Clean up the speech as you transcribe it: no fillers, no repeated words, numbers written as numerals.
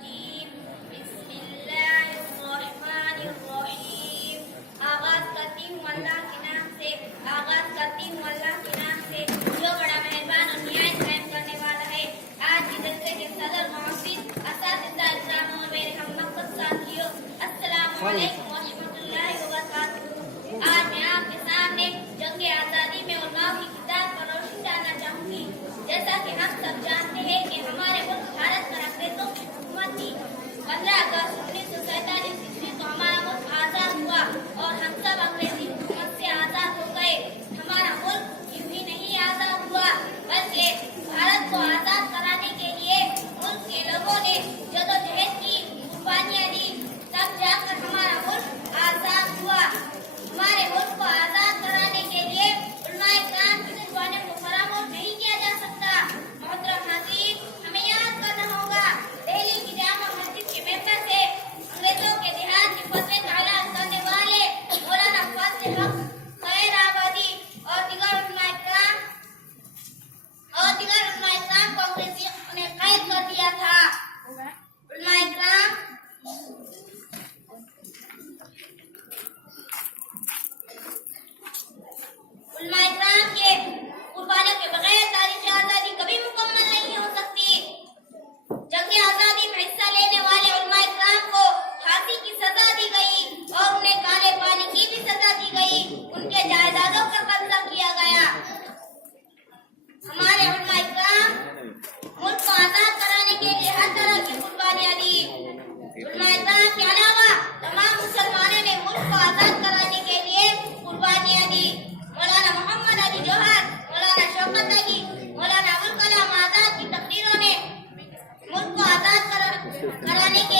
الرجیم بسم اللہ الرحمن الرحیم آغاز کرتی ہوں اللہ کے نام سے جو بڑا مہربان اور نہایت رحم کرنے والا ہے۔ آج کے جلسے کے صدر محافظ اساتذہ اکرام اور میرے ہم مقصد ساتھیوں، السلام علیکم ورحمۃ اللہ وبرکاتہ۔ آج میں آپ کے سامنے جنگ آزادی میں علماء کی کتاب پر روشنی ڈالنا چاہوں گی۔ جیسا کہ ہم سب جانتے ہیں کہ ہمارے ملک بھارت پر انگریزوں کی حکومت تھی۔ 15 اگست 1947 عیسوی کو ہمارا ملک آزاد ہوا اور ہم سب انگریزی حکومت سے آزاد ہو گئے۔ ہمارا ملک یوں ہی نہیں آزاد ہوا بلکہ بھارت کو آزاد کرانے کے لیے ملک کے لوگوں نے جدوجہد کی، قربانیاں دی، تب جا کر ہمارا ملک آزاد ہوا۔ ہمارے ملک کو آزاد کرانے کے لیے علماء کرام کی قربانیوں کو فراموش نہیں کیا جا سکتا۔ محترم حاضرین، ہمیں یاد کرنا ہوگا دہلی کی جامع مسجد کے ممبر سے انگریزوں کے دیہات کے فتوے کا اعلان کرنے والے مولانا فضل حق خیر آبادی اور دیگر علماء کرام کو انگریزوں نے قید کر دیا تھا۔ علماء کرام کے قربانیوں کے بغیر تاریخ آزادی کبھی مکمل نہیں ہو سکتی۔ جنگ آزادی میں حصہ لینے والے علماء کرام کو پھانسی کی سزا دی گئی اور انہیں کالے پانی کی بھی سزا دی گئی۔ ان کے جائیدادوں پر قبضہ کیا گیا۔ ہمارے علماء کرام ملک کو آزاد کرانے کے لیے ہر طرح کی قربانیاں دی۔ علماء کرام کے علاوہ تمام مسلمانوں نے ملک کو آزاد کرانے کے لیے قربانیاں دی۔ مولانا محمد علی جوہر، مولانا شوکت علی، مولانا ابوالکلام آزاد کی تقریروں نے ملک کو آزاد کرانے کے